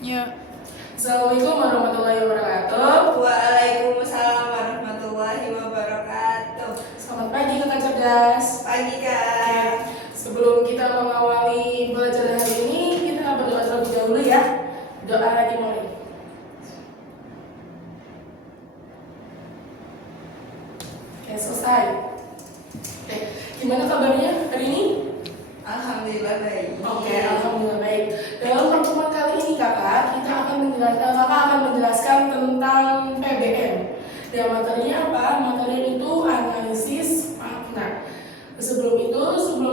Ya. Assalamualaikum warahmatullahi wabarakatuh. Waalaikumsalam warahmatullahi wabarakatuh. Selamat pagi kakak cerdas. Pagi Kak. Sebelum kita mengawali belajar hari ini, kita berdoa terlebih dahulu ya. Doa dimulai. Oke, selesai. Oke, gimana kabarnya hari ini? Alhamdulillah baik. Oke, alhamdulillah baik. Dalam pertemuan kali ini kakak akan menjelaskan tentang PBM. Dan materinya apa? Materinya itu analisis makna. Sebelum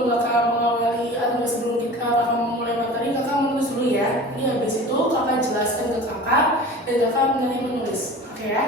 kakak mengawali atau sebelum kita akan memulai materi, kakak menulis dulu ya. Ini habis itu kakak jelaskan ke kakak dan kakak mulai menulis. Oke ya?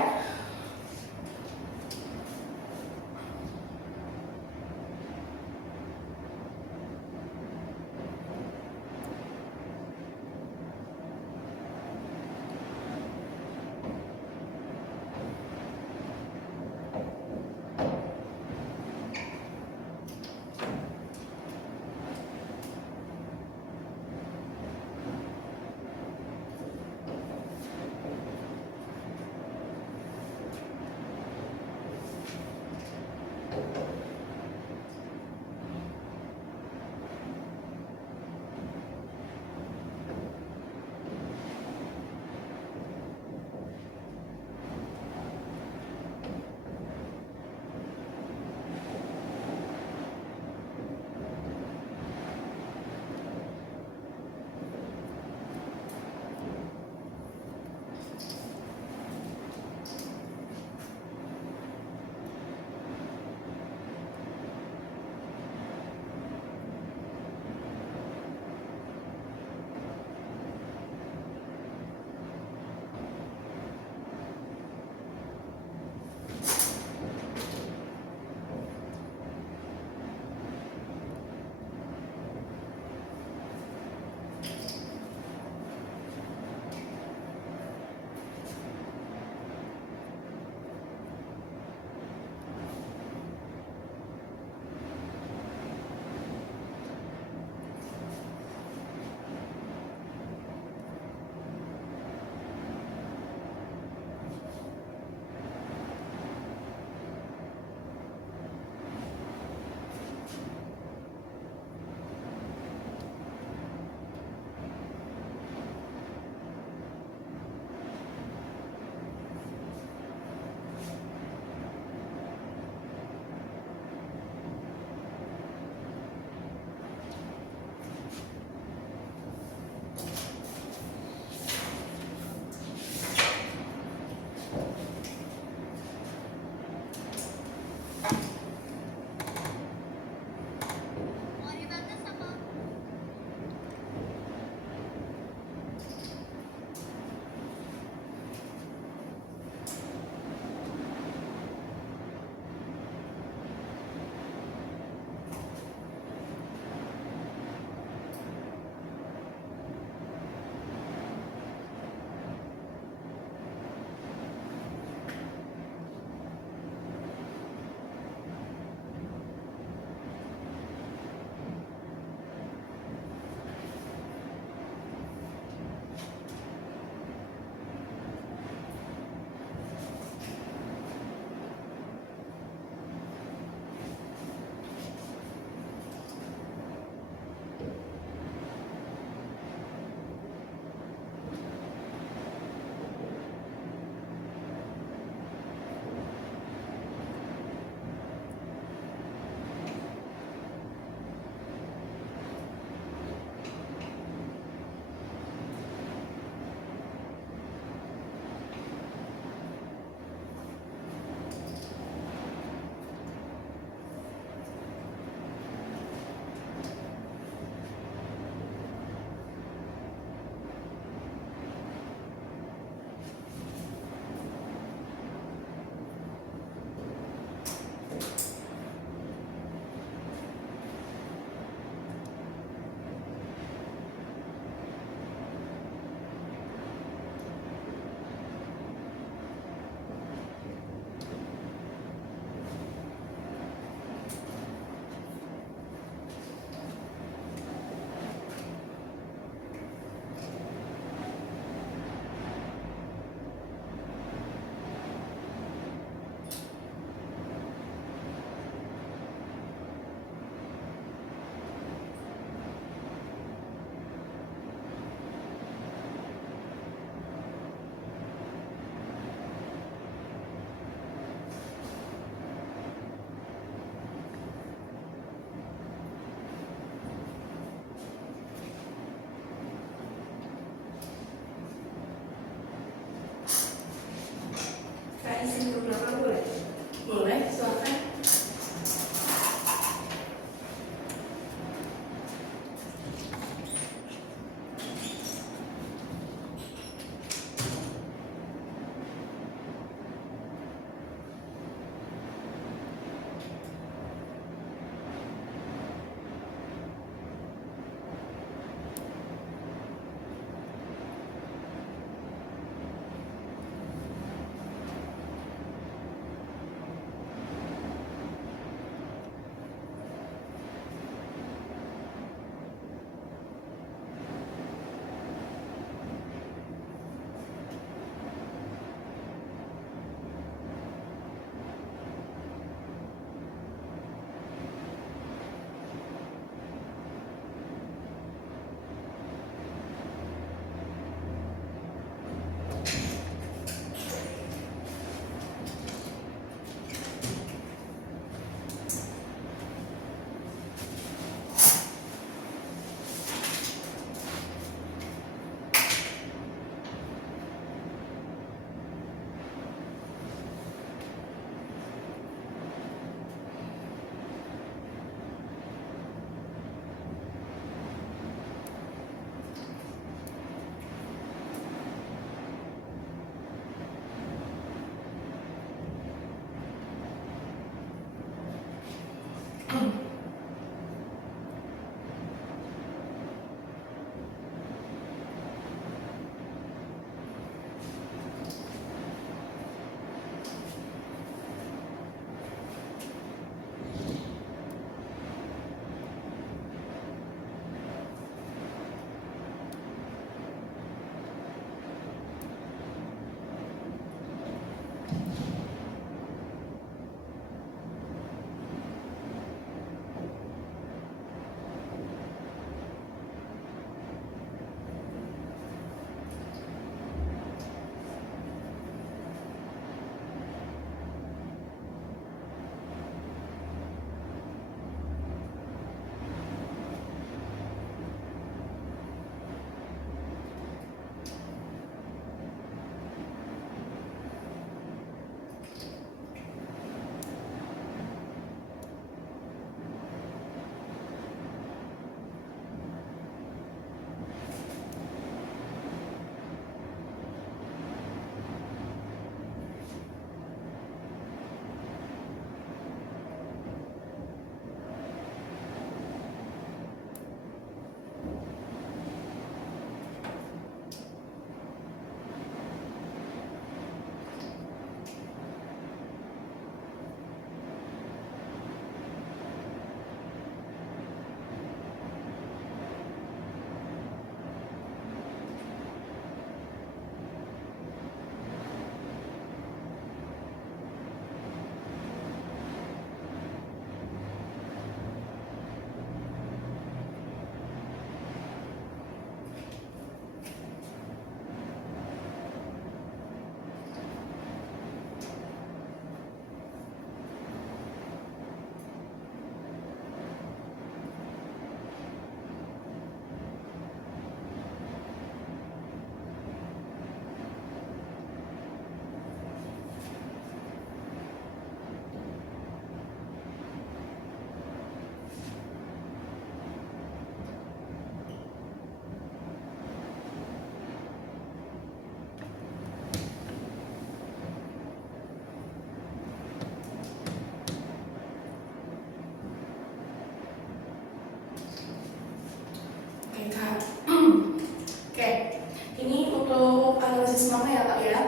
Ini untuk analisis makna ya Kak ya.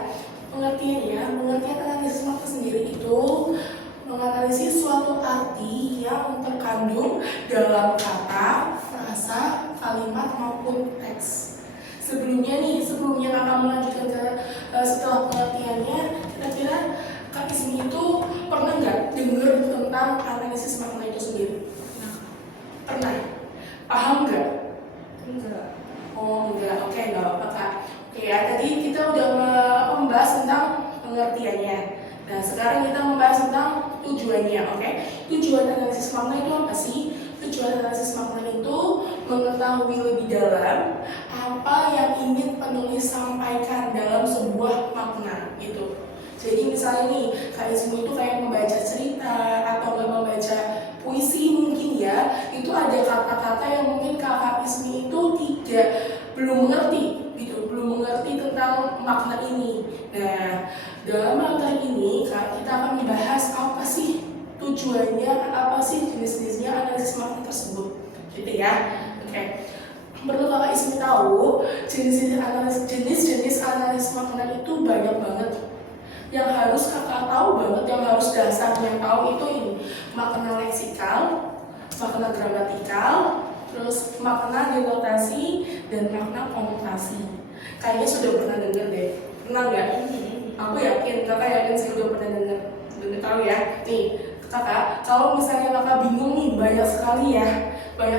Pengertian analisis makna sendiri itu menganalisis suatu arti yang terkandung dalam kata, frasa, kalimat maupun teks. Sebelumnya Kakak melanjutkan setelah pengertiannya, kira-kira Kak Ismi itu pernah nggak dengar tentang analisis makna itu sendiri? Pernah? Paham nggak? Enggak. Oh enggak, oke nggak apa-apa Kak. Oke ya, tadi kita udah membahas tentang pengertiannya. Nah sekarang kita membahas tentang tujuannya, oke? Tujuan analisis makna itu apa sih? Tujuan analisis makna itu mengetahui lebih dalam apa yang ingin penulis sampaikan dalam sebuah makna gitu. Jadi misalnya nih, Kak Ismi itu kayak membaca cerita atau nggak membaca puisi mungkin ya, itu ada kata-kata yang mungkin Kak Ismi itu belum mengerti gitu, belum mengerti tentang makna ini. Nah, dalam materi ini kita akan membahas apa sih tujuannya, apa sih jenis-jenisnya analisis makna tersebut, gitu ya. Oke. Perlu Kakak Ismi tahu, jenis-jenis analisis makna itu banyak banget. Yang harus Kakak tahu banget, yang harus dasarnya tahu itu ini, makna leksikal, makna gramatikal, terus makna denotasi, dan makna konotasi. Kayaknya sudah pernah dengar deh, pernah nggak? Aku yakin, Kakak yakin sih udah pernah dengar tahu ya. Nih, Kakak, kalau misalnya Kakak bingung nih, banyak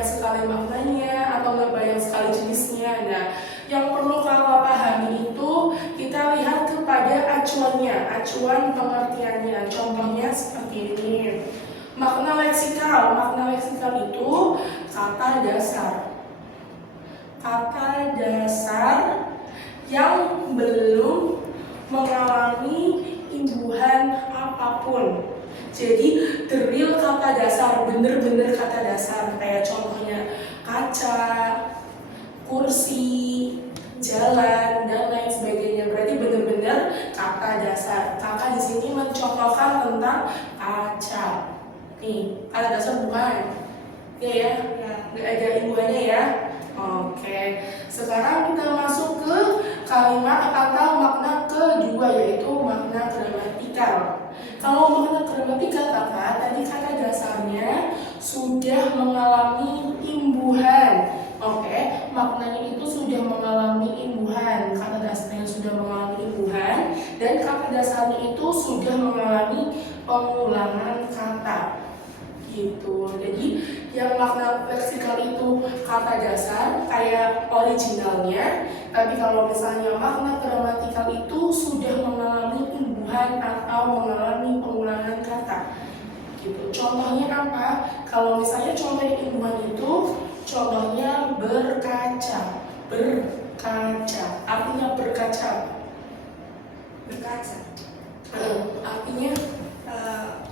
sekali maknanya atau nggak banyak sekali jenisnya. Nah, yang perlu Kakak pahami itu kita lihat kepada acuan pengertiannya. Contohnya seperti ini. Makna leksikal itu kata dasar yang belum mengalami imbuhan apapun. Jadi the real kata dasar, bener-bener kata dasar, kayak contohnya kaca, kursi, jalan, dan lain sebagainya. Berarti bener-bener kata dasar. Kakak di sini mencontohkan tentang kaca. Nih, kata dasar bukan? Ya, nggak ada imbuhannya ya. Oke, sekarang kita masuk ke kalimat atau makna kedua, yaitu makna gramatikal. Kalau makna gramatikal Kakak, tadi kata dasarnya sudah mengalami imbuhan. Oke, maknanya itu sudah mengalami imbuhan. Kata dasarnya sudah mengalami imbuhan, dan kata dasarnya itu sudah mengalami pengulangan kata. Gitu. Jadi yang makna leksikal itu kata dasar kayak originalnya, tapi kalau misalnya makna gramatikal itu sudah mengalami imbuhan atau mengalami pengulangan kata. Gitu. Contohnya apa? Kalau misalnya contohnya imbuhan itu, contohnya berkaca. Artinya berkaca. Artinya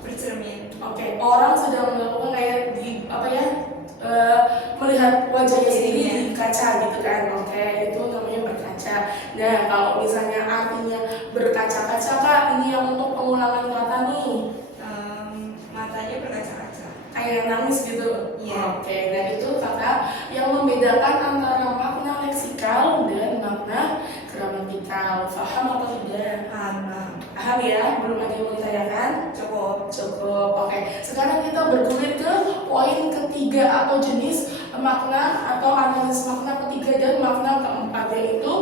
bercermin. Oke, orang sedang melakukan kayak melihat wajahnya sendiri di kaca gitu kan. Oke, itu namanya berkaca. Nah, kalau misalnya artinya berkaca-kaca Kak, ini yang untuk pengulangan kata nih. Matanya berkaca-kaca. Kayak nangis gitu. Iya. Oke, nah itu Kakak yang membedakan antara makna leksikal dan makna gramatikal. Paham atau tidak? Paham ya? Belum ada yang mau ditanyakan? Cukup. Oke. Sekarang kita bergulir ke poin ketiga atau jenis makna atau analisis makna ketiga dan makna keempat, yaitu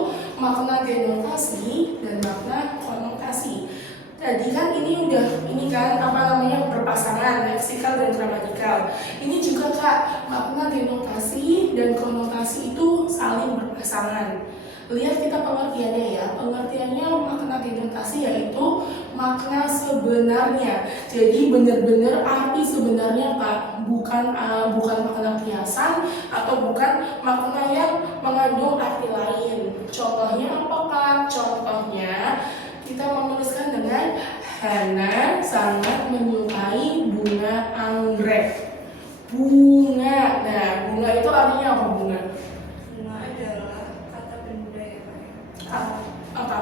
makna denotasi dan makna konotasi. Tadi kan ini berpasangan leksikal dan gramatikal. Ini juga Kak, makna denotasi dan konotasi itu saling berpasangan. Lihat kita pengertiannya ya. Pengertiannya makna denotasi yaitu makna sebenarnya. Jadi benar-benar arti sebenarnya Pak, bukan makna kiasan atau bukan makna yang mengandung arti lain. Contohnya apa Kak? Contohnya kita menuliskan dengan Hana sangat menyukai bunga anggrek. Bunga. Nah, bunga itu artinya apa bunga? Bunga adalah kata benda ya Pak. Apa?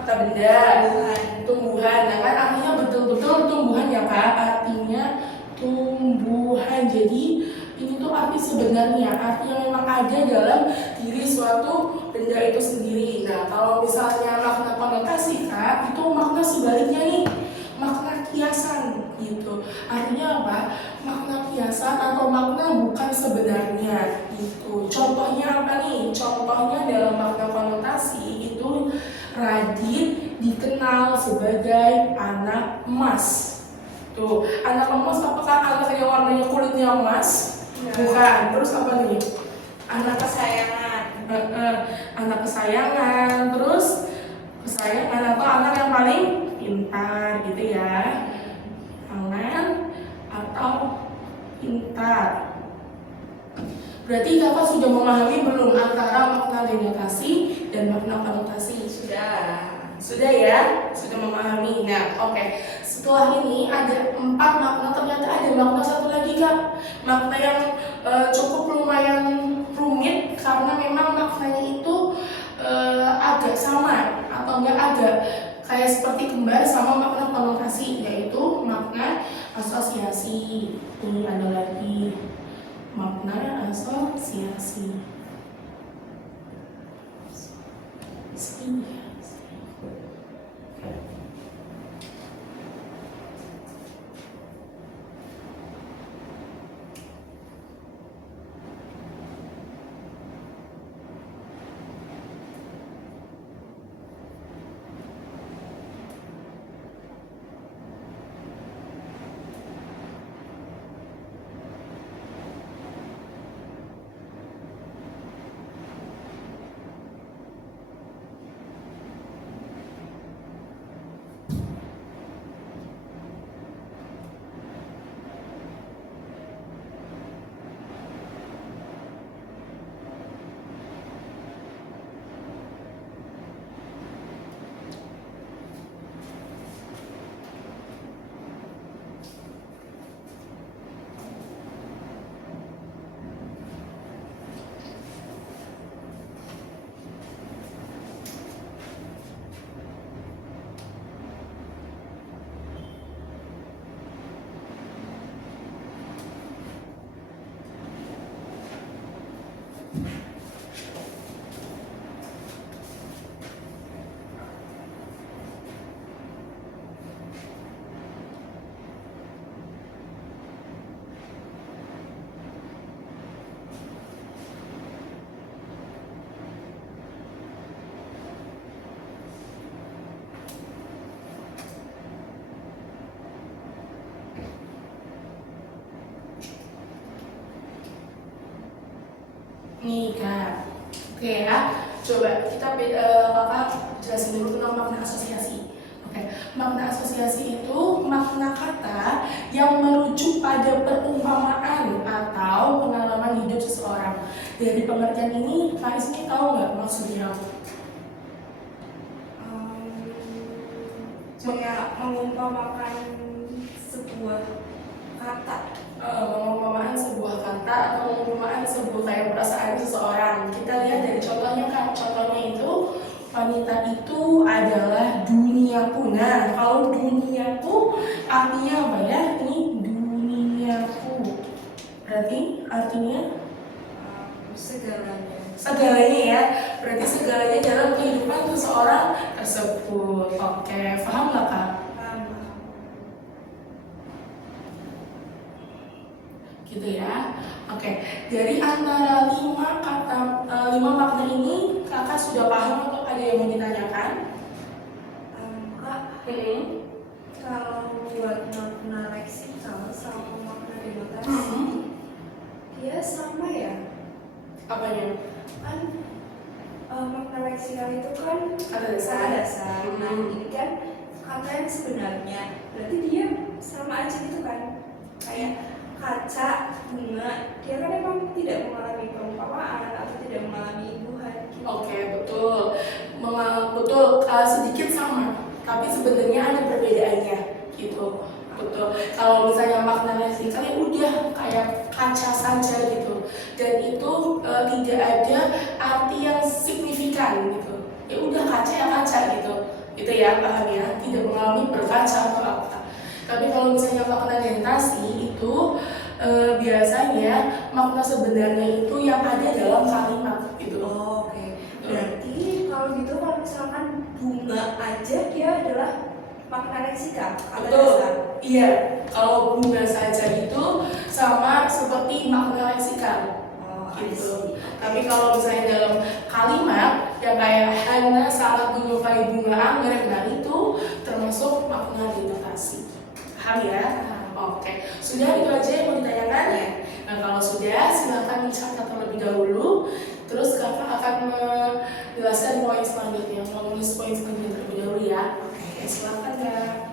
Kata benda, tumbuhan. Nah kan artinya betul-betul tumbuhan ya Kak. Artinya tumbuhan. Jadi ini tuh arti sebenarnya, arti yang memang ada dalam diri suatu benda itu sendiri. kalau misalnya makna konotasi Kak, itu makna sebaliknya nih, makna kiasan gitu. Artinya apa? Makna kiasan atau makna bukan sebenarnya gitu. Contohnya apa nih? Contohnya dalam makna konotasi itu Radit dikenal sebagai anak emas. Tuh, anak emas apakah anak yang warnanya kulitnya emas? Bukan. Terus apa nih? Anak kesayangan. Anak kesayangan. Terus kesayangan atau anak yang paling pintar gitu ya. Anak atau pintar. Berarti kakak sudah memahami belum antara makna denotasi dan makna konotasi? Sudah ya? Sudah memahami. Nah, oke. Setelah ini ada 4 makna, ternyata ada makna satu lagi Kak. Makna yang cukup lumayan rumit karena memang maknanya itu agak sama atau enggak agak kayak seperti kembar sama makna konotasi, yaitu makna asosiasi. Ini ada lagi makna asosiasi. Nih Kak, oke ya, coba kita kakak jelasin dulu tentang makna asosiasi. Oke, makna asosiasi itu makna kata yang merujuk pada perumpamaan atau pengalaman hidup seseorang. Dari pengertian ini, Kak Ismi tahu nggak maksudnya apa? Kayak mengumpamakan sebuah kata. Mengumpamakan sebuah kata atau mengumpamakan sebuah kayak perasaan seseorang. Kita lihat dari contohnya Kak. Contohnya itu wanita itu adalah duniaku. Nah, kalau duniaku artinya apa ya? Ini duniaku. Berarti artinya Segalanya. segalanya ya. Berarti segalanya dalam kehidupan seseorang tersebut. Oke, paham nggak Kak? Gitu ya. Oke, dari antara 5 makna ini kakak sudah paham atau ada yang mau ditanyakan? Kak, kalau buat makna leksikal sama makna denotasi, dia sama ya? Apanya? Kan makna leksikal itu kan Ada dasar. dasar. Nah, ini kan kata yang sebenarnya, berarti dia sama aja gitu kan? Kayak kaca, bunga, dia kan emang tidak mengalami perumpamaan atau tidak mengalami imbuhan gitu. Oke, betul. Betul, sedikit sama, tapi sebenarnya ada perbedaannya gitu. Betul. Kalau misalnya makna leksikal ya udah kayak kaca saja gitu. Dan itu tidak ada arti yang signifikan gitu. Ya udah kaca ya kaca gitu. Gitu ya, paham ya? Tidak mengalami berkaca atau apa. Tapi kalau misalnya makna denotasi itu biasanya makna sebenarnya itu yang ada dalam kalimat gitu. Oke. Berarti kalau gitu kalau misalkan bunga aja dia adalah makna leksika kata Betul. dasar. Iya, kalau bunga saja itu sama seperti makna leksikal. Oh, Gitu. Tapi kalau misalnya dalam kalimat yang kayak Hana sangat menyukai bunga anggrek, nah itu termasuk makna denotasi. Paham ya? Oke, sudah itu aja yang mau ditanyakan ya. Nah kalau sudah, silakan dicatat terlebih dahulu. Terus kakak akan menjelaskan poin selanjutnya, menulis poin selanjutnya terlebih dahulu ya. Oke, silakan kak.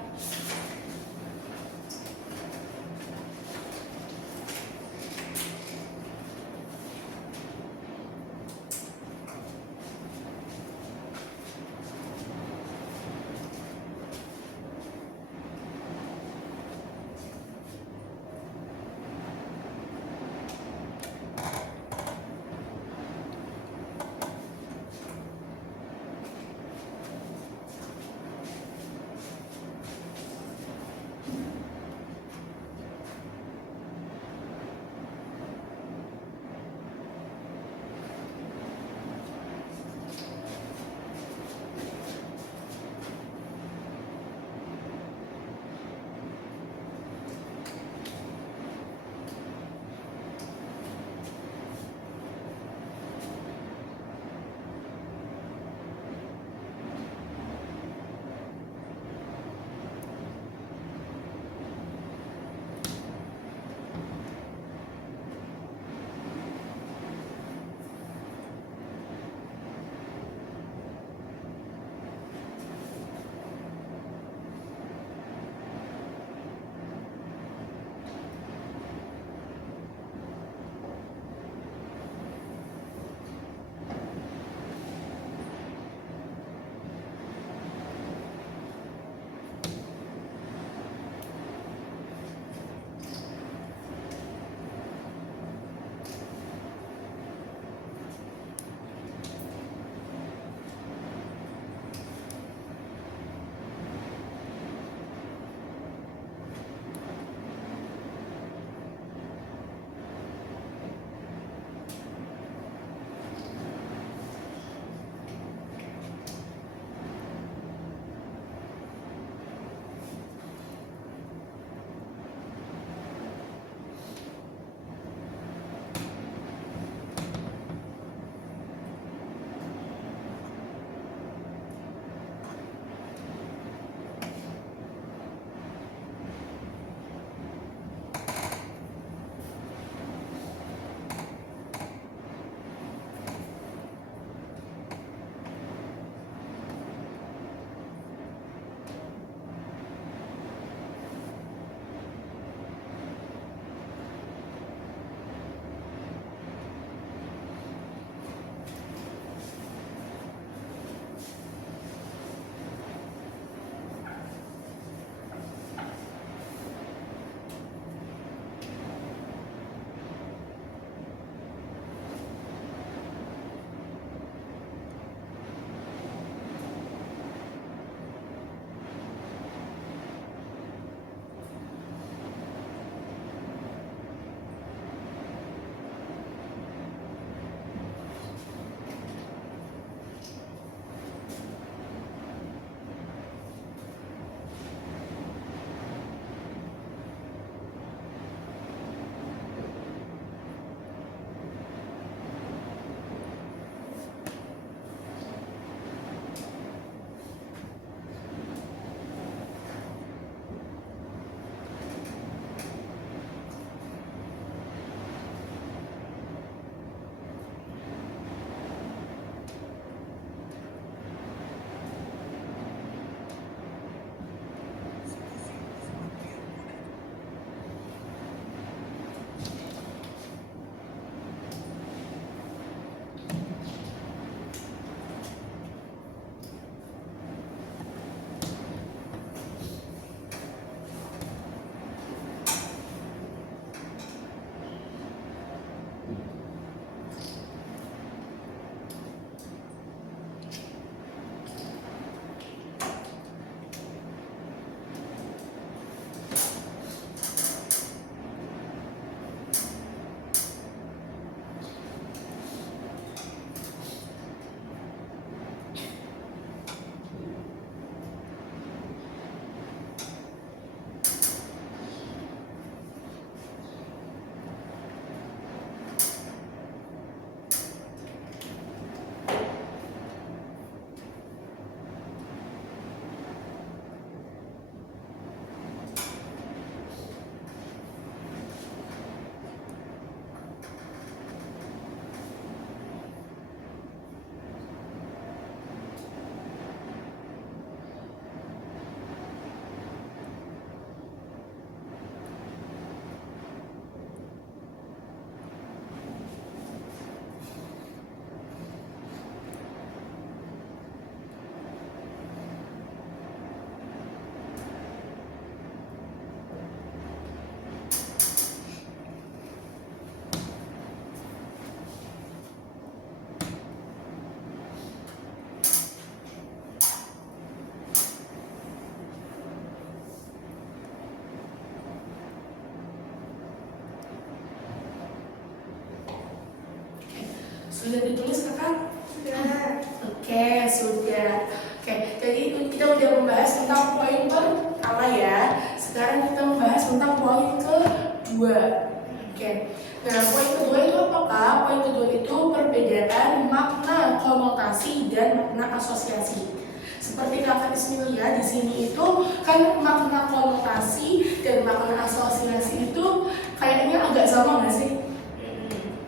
kita udah membahas tentang poin pertama ya. Sekarang kita membahas tentang poin kedua. Oke. Nah, poin kedua itu apakah? Poin kedua itu perbedaan makna konotasi dan makna asosiasi. Seperti kakak Ismi lihat di sini itu kan makna konotasi dan makna asosiasi itu kayaknya agak sama nggak sih?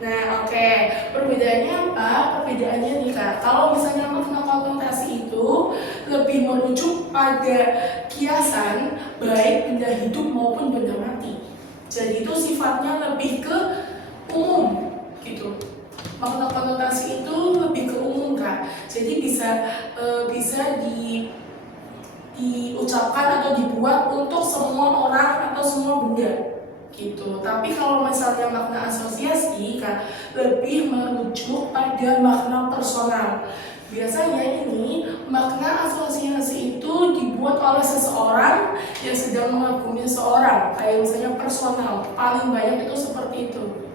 Nah, oke. Perbedaannya apa? Perbedaannya nih Kak, kalau misalnya makna konotasi itu lebih merujuk pada kiasan baik benda hidup maupun benda mati. Jadi itu sifatnya lebih ke umum gitu. Makna konotasi itu lebih ke umum Kak. Jadi bisa diucapkan atau dibuat untuk semua orang atau semua benda gitu. Tapi kalau misalnya makna asosiasi kan lebih merujuk pada makna personal. Biasanya ini makna asosiasi itu dibuat oleh seseorang yang sedang mengagumi seseorang, kayak misalnya personal, paling banyak itu seperti itu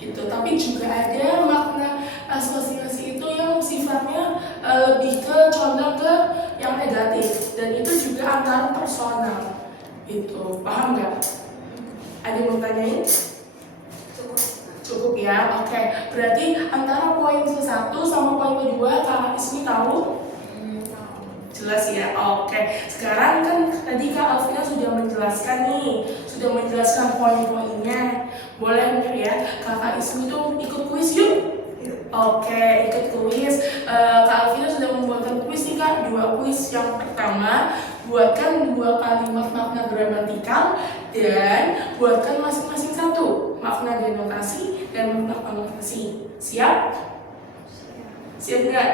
gitu. Tapi juga ada makna asosiasi itu yang sifatnya lebih ke condong ke yang negatif, dan itu juga antar personal gitu. Paham nggak? Ada yang mau tanyain? Cukup ya, oke. Berarti antara poin ke-1 sama poin kedua Kak Ismi tahu? Jelas ya, oke. Sekarang kan tadi Kak Alvina sudah menjelaskan poin-poinnya. Boleh nggak ya Kakak Ismi tuh ikut kuis yuk? Oke, ikut kuis. Kak Alvina sudah membuatkan kuis nih Kak, 2 kuis. Yang pertama, buatkan 2 kalimat makna gramatikal dan buatkan masing-masing 1 makna denotasi dan makna konotasi. Siap? Siap nggak?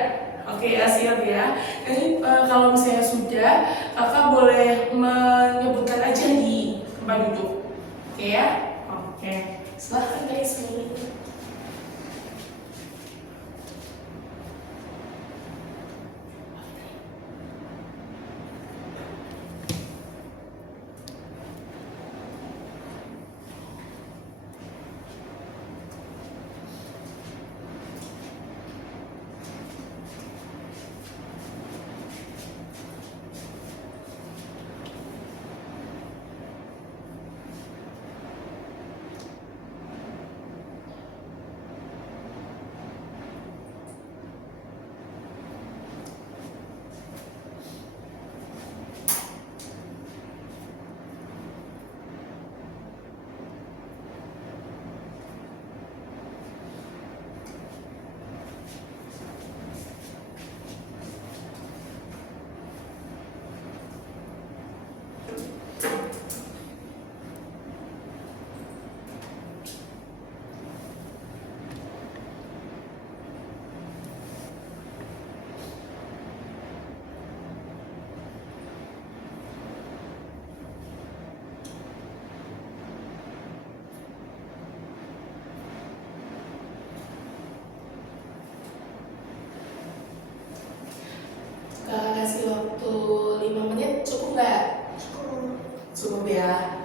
Oke ya, siap ya. Jadi kalau misalnya sudah, kakak boleh menyebutkan aja di tempat duduk. Oke ya? Oke. Silahkan guys. Kasih waktu 5 menit, cukup nggak? Cukup ya.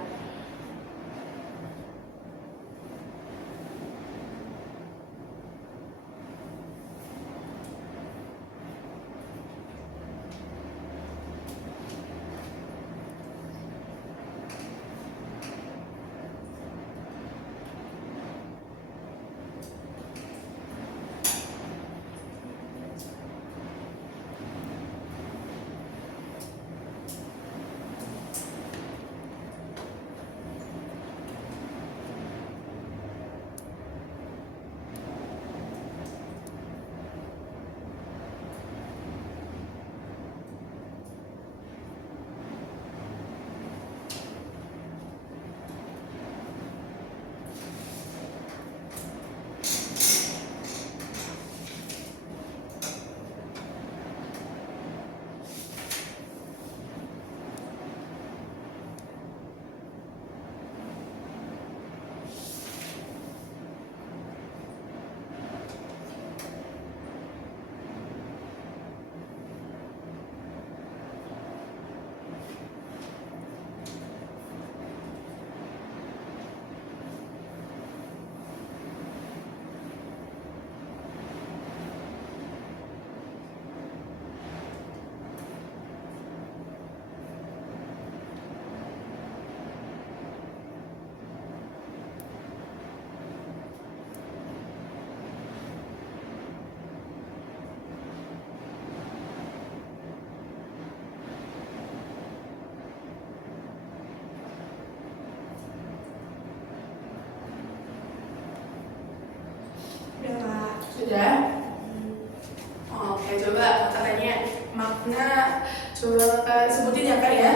Nah, coba kakak sebutin ya kak ya,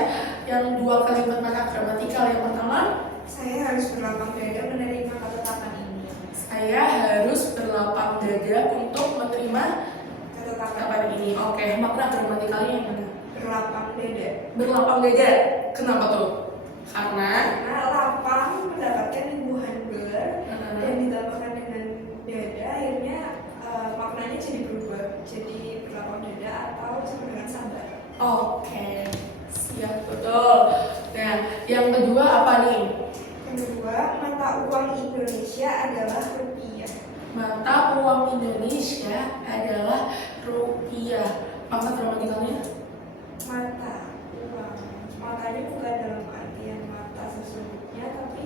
yang dua kalimat makna gramatikal. Yang pertama, Saya harus berlapang dada menerima ketetapan ini. saya harus berlapang dada untuk menerima Ketetapan ketetapan ini. Oke, makna gramatikalnya yang mana? berlapang dada. Berlapang dada. Kenapa tuh? Karena Karena lapang mendapatkan imbuhan ber dan ditambahkan dengan dada, akhirnya maknanya jadi berubah, jadi berlapang dada atau sama dengan sabar. oke, siap, betul. Nah, yang kedua apa nih? Kedua, mata uang Indonesia adalah rupiah. Mata uang Indonesia adalah rupiah. Makna gramatikalnya? Mata uang, matanya bukan dalam artian mata sesungguhnya, tapi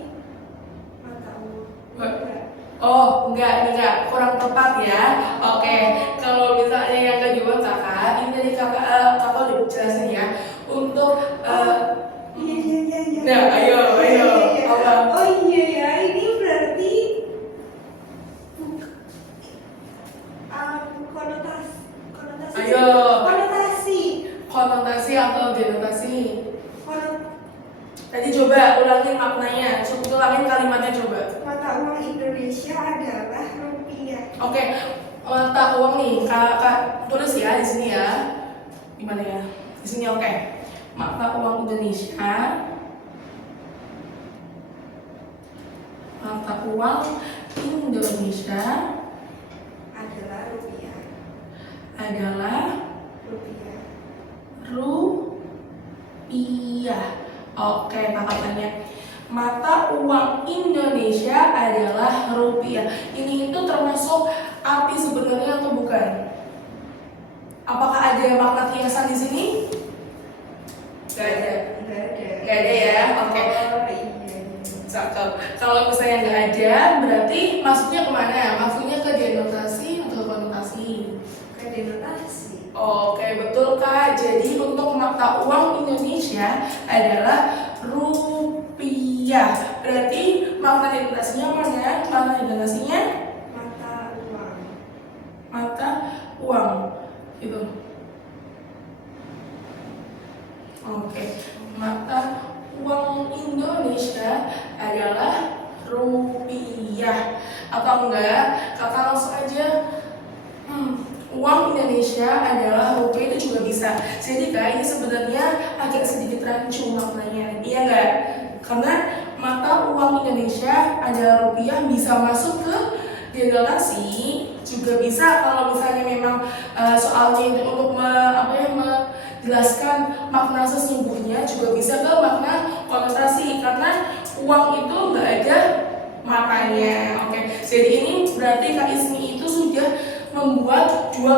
mata uang. Enggak. Oh, enggak, kurang tepat ya. Oke, kalau misalnya yang kedua kakak, ini tadi kakak udah jelasin ya. Untuk Iya. Nah, ayo. Apa? Oh iya ya, ini berarti konotasi. Ayo. Konotasi. Konotasi atau denotasi? Konot- Tadi coba ulangin maknanya, ulangin kalimatnya coba. Mata uang Indonesia adalah rupiah. Oke, mata uang nih, kakak tulis ya di sini ya. Gimana ya? Di sini oke. Mata uang Indonesia. Mata uang Indonesia Adalah rupiah. adalah Rupiah. rupiah. Oke, kakak tanya. Mata uang Indonesia adalah rupiah. Ini itu termasuk arti sebenarnya atau bukan? Apakah ada makna kiasan di sini? Gak ada. Nggak ada ya? Oke. Oh, iya. Cakep. Kalau misalnya nggak ada, berarti masuknya kemana? Masuknya ke denotasi atau konotasi? Ke denotasi. Oke, betul kak. Jadi untuk mata uang Indonesia adalah rupiah. Berarti makna denotasinya mana? Makna denotasinya Mata uang. mata uang. Gitu. Oke, mata uang Indonesia adalah rupiah. Atau enggak, kakak langsung aja uang Indonesia adalah rupiah itu juga bisa. Jadi kak, ini sebenarnya agak sedikit rancu maknanya, iya enggak? Karena mata uang Indonesia adalah rupiah bisa masuk ke denotasi, juga bisa kalau misalnya memang soalnya itu untuk menjelaskan makna sesungguhnya, juga bisa ke makna konotasi karena uang itu nggak ada maknanya. Oke, jadi ini berarti Kak Ismi itu sudah membuat dua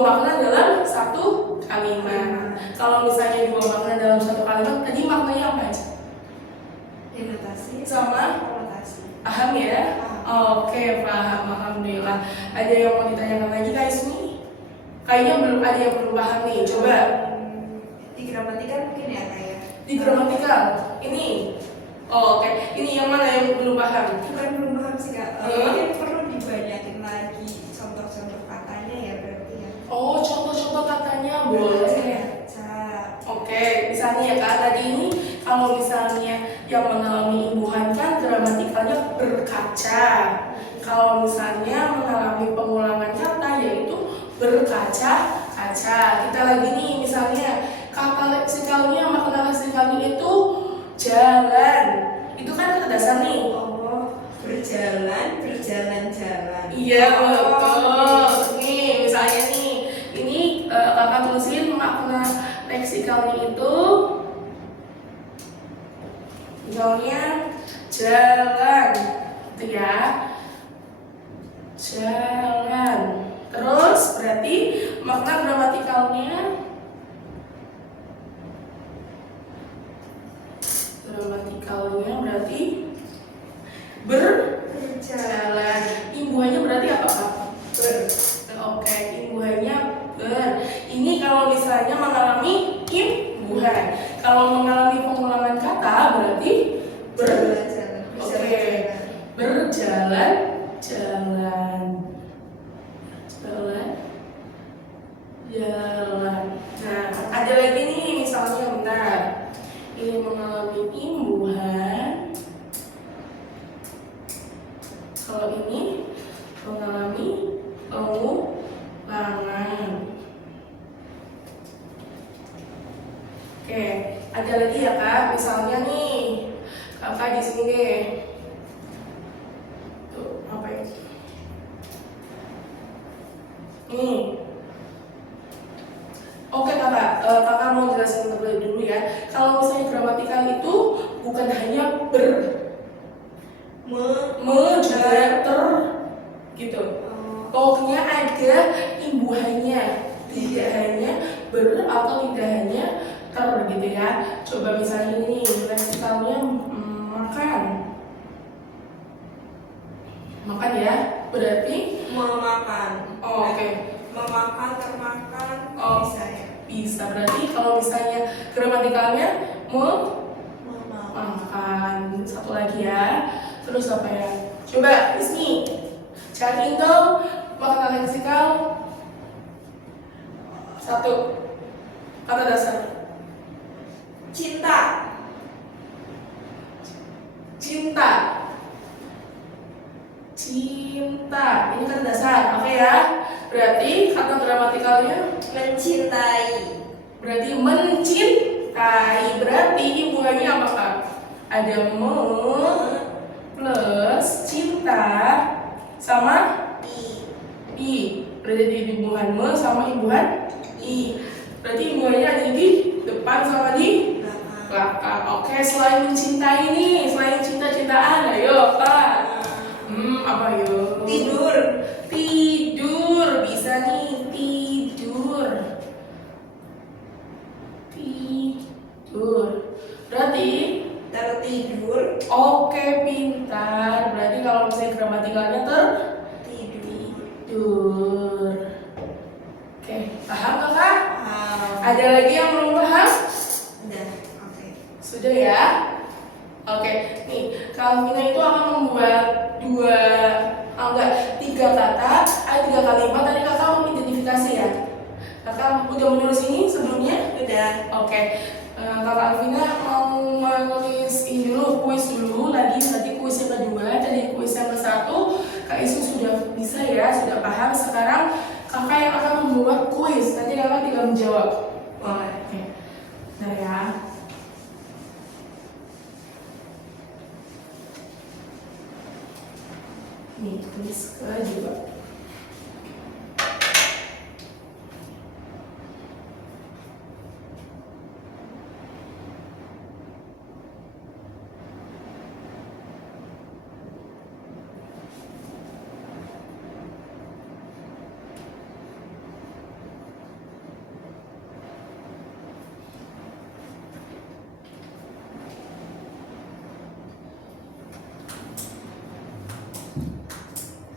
makna dalam satu kalimat. Kalau misalnya dua makna dalam satu kalimat, tadi maknanya apa aja? Denotasi Sama konotasi. paham ya? Oke, paham. Alhamdulillah. Ada yang mau ditanyakan lagi Kak Ismi? Kayaknya belum ada yang belum paham nih. Coba Di gramatikal mungkin ya kayak. di gramatikal ini. Oke, ini yang mana yang belum paham? Bukan belum paham sih kak. Mungkin perlu dibanyakin lagi contoh-contoh katanya ya berarti ya. Oh, contoh-contoh katanya boleh. Baca. Oke, misalnya ya kak, tadi ini kalau misalnya yang mengalami imbuhan kan gramatikalnya berkaca. Kalau misalnya mengalami pengulangan kata yaitu berkaca-kaca. Kita lagi nih misalnya kata leksikalnya, makna leksikalnya itu jalan. Itu kan kata dasar nih. Oh, berjalan-jalan. Iya betul. Nih misalnya nih, ini kakak tulisin makna leksikalnya itu, misalnya jalan, gitu ya, jalan. Terus berarti makna gramatikalnya berarti berjalan. Imbuhannya berarti apa kak? Ber. Oke, imbuhannya ber. Ini kalau misalnya mengalami imbuhan. Kalau mengalami pengulangan kata berarti Berjalan. Oke, berjalan, jalan. Ada lagi nih, misalnya bentar. Ini mengalami imbuhan. Kalau ini mengalami pengulangan. Oke, ada lagi ya Kak. Misalnya nih, Kakak di sini deh. Tuh, apa ya? Nih. Oke Kakak, Kakak mau jelasin terlebih dulu ya. Kalau misalnya gramatikal itu bukan hanya juga ter gitu. Pokoknya ada imbuhannya, tidak hanya atau tidak hanya ter gitu ya. Coba misalnya ini leksikalnya makan. Makan ya, berarti memakan. oh, oke. Memakan, termakan, Oh, bisa ya. bisa. Berarti kalau misalnya gramatikalnya Memakan. makan. Satu lagi ya. Terus apa ya? Coba Ismi cariin dong makna leksikal. Satu kata dasar. Cinta. Cinta. Cinta. Ini kata dasar. Oke ya. Berarti kata gramatikalnya Mencintai. berarti mencintai. Berarti hubungannya apa Kak? Ada plus cinta sama i. Berarti di imbuhan sama imbuhan i. Berarti imbuhannya ada di depan sama di belakang. Oke, selain mencintai nih, selain cinta-cintaan, ayo Kak. Apa yuk? Tidur. Tidur bisa nih, tidur. Tidur. Berarti Tertidur. oke, pintar. Berarti kalau misalnya gramatikalnya tidur. Oke, paham Kakak? Ada lagi yang belum paham? Udah. Oke. Sudah ya? Oke, nih Kalvina itu akan membuat tiga kata, tiga kalimat. Tadi Kakak mengidentifikasi ya? Kakak udah menulis ini sebelumnya? Udah. Oke, Kakak Alvina mau menulis ini dulu, kuis dulu lagi. Tadi kuis yang kedua, tadi kuis yang ke-1 Kak Isu sudah bisa ya, sudah paham. Sekarang Kakak yang akan membuat kuis. Nanti Kakak tinggal menjawab. Oke. Nah ya. Nih, kuis kedua.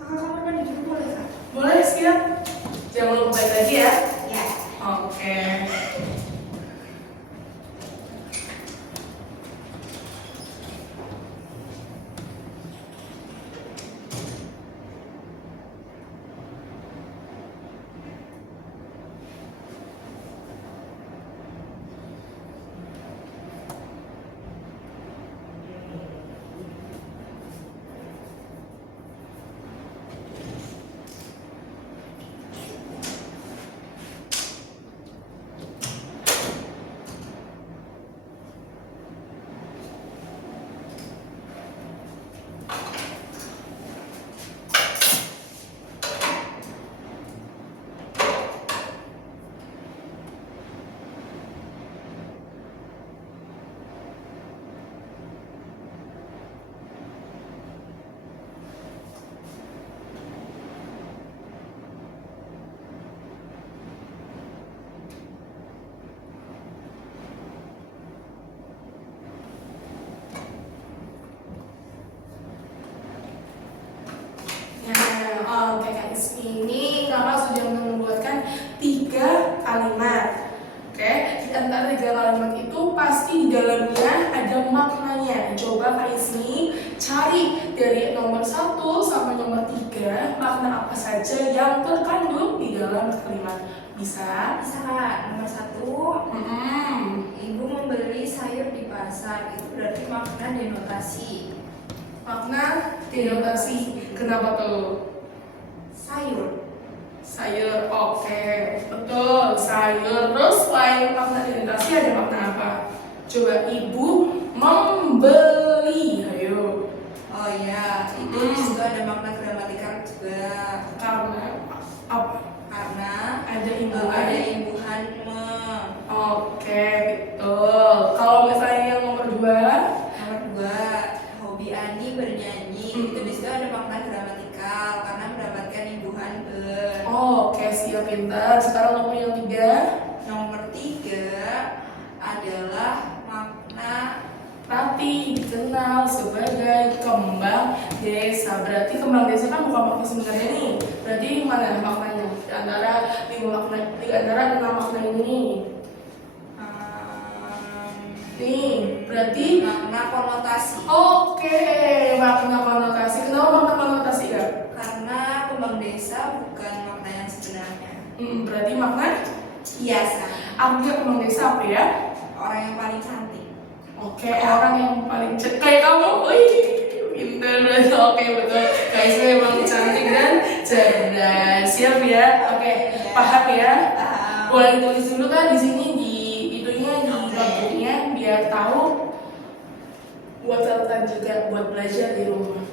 Kakak kamu duduk boleh Kak? Boleh, siap. Jangan lupa balik lagi ya. Ya. Oke. Oke guys, ini kakak sudah membuatkan 3 kalimat. Oke, di antara 3 kalimat itu pasti di dalamnya ada maknanya. Coba Kak Ismi cari dari nomor 1 sampai nomor 3 makna apa saja yang terkandung di dalam kalimat. Bisa. Bisa Kak. Nomor 1, ibu membeli sayur di pasar, itu berarti makna denotasi. Makna denotasi. Kenapa tuh? Sayur. Sayur, oke, betul, sayur. Terus selain makna denotasi ada makna apa? Coba, ibu membeli, ayo. Oh iya, itu disitu ada makna gramatikal juga. Karena apa? Karena Ada imbuhan. ada imbuhan me. Oke, betul. Kalau misalnya yang nomor 2, Nomor 2, hobi Andi bernyanyi. Itu disitu ada makna gramatikal karena mendapatkan imbuhan be. oke, siap, pintar. Sekarang nomor yang 3. Nomor 3 adalah makna Rati dikenal sebagai kembang desa. Berarti kembang desa kan bukan makna sebenarnya nih. Berarti mana maknanya? Di antara 6 makna ini nih. Nih, berarti makna konotasi. oke, makna konotasi. Kenapa makna konotasi ya? Karena kembang desa bukan makna yang sebenarnya. Berarti makna Hiasan. artinya kembang desa apa ya? Orang yang paling cantik. Oke, orang yang paling kayak kamu. Wih, pintar. Oke, betul. Kaisnya emang cantik dan cerdas. Siap ya? Oke, paham ya? Boleh tulis dulu kan di sini di itunya di notebooknya biar tahu buat catatan juga buat belajar di rumah.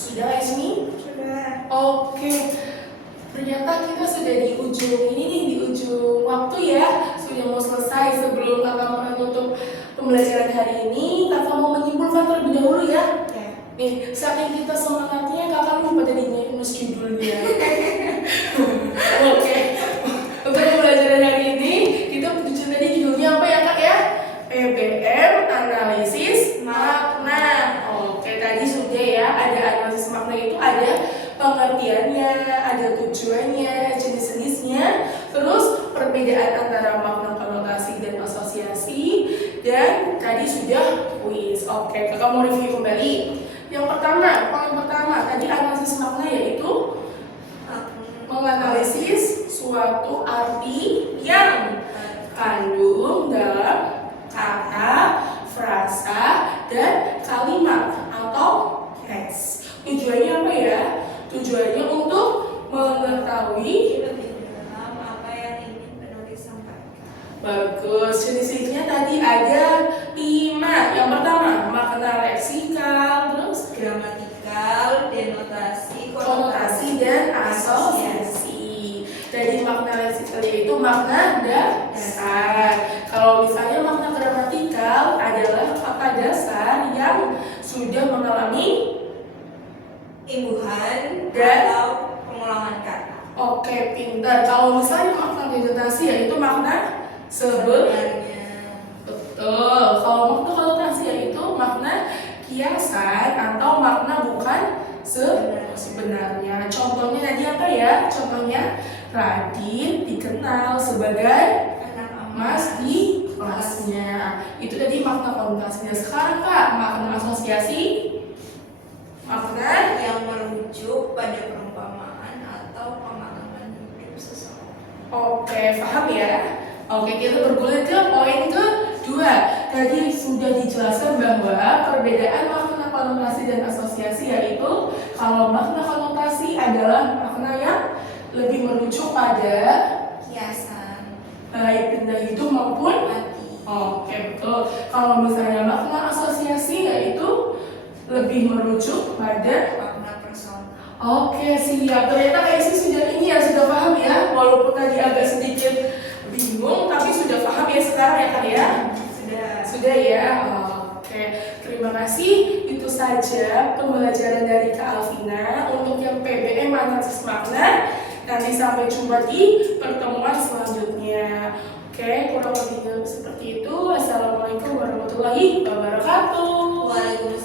Sudah guys nih? Sudah. Oke. Ternyata kita sudah di ujung ini nih, di ujung waktu ya. Sudah mau selesai. Sebelum kakak menutup pembelajaran hari ini, kakak mau menyimpulkan terlebih dahulu ya. Nih, saking kita semangatnya kakak lupa tadinya nulis judulnya. Oke. Untuk pembelajaran hari ini, kita tadi judulnya apa ya kak ya? PBM analisis makna. Oke, tadi sudah ya, ada analisis makna itu ada pengertiannya, ada tujuannya, jenis-jenisnya, terus perbedaan antara makna konotasi dan asosiasi, dan tadi sudah kuis. Oke, kakak mau review kembali. Yang pertama, poin pertama, tadi analisis makna yaitu menganalisis suatu arti yang kandung dalam kata, frasa, dan kalimat atau teks. Tujuannya apa ya? Tujuannya untuk mengetahui Lebih dalam apa yang ingin penulis sampaikan. bagus. Jenis-jenisnya tadi ada 5. Yang pertama, makna leksikal, terus Gramatikal, denotasi, konotasi, dan asosiasi. Dari makna leksikal itu makna dasar. Kalau misalnya makna gramatikal adalah kata dasar yang sudah mengalami imbuhan dan atau pengulangan kata. oke, pintar. Kalau misalnya makna denotasi yaitu makna Sebenarnya. betul. Kalau makna konotasi yaitu makna kiasan atau makna bukan sebenarnya. Contohnya tadi apa ya? Contohnya Radit dikenal sebagai Anak emas di kelasnya. Itu tadi makna konotasinya. Sekarang kak, makna asosiasi, makna yang merujuk pada perumpamaan atau pengalaman hidup seseorang. oke, paham ya? Oke, kita bergulir ke poin kedua. tadi sudah dijelaskan bahwa perbedaan makna konotasi dan asosiasi yaitu kalau makna konotasi adalah makna yang lebih merujuk pada Kiasan, baik benda hidup maupun mati. oke, betul. Kalau misalnya makna asosiasi yaitu lebih merujuk pada Makna personal. oke, siap. Ternyata Kak Isi sudah ini ya, sudah paham ya. Walaupun tadi agak sedikit bingung, tapi sudah paham ya sekarang ya Kak ya. Sudah ya. Oke, terima kasih. Itu saja pembelajaran dari Kak Alvina untuk yang PBM analisis makna. Nanti sampai jumpa di pertemuan selanjutnya. Oke, kurang lebihnya seperti itu. Assalamualaikum warahmatullahi wabarakatuh. Waalaikumsalam.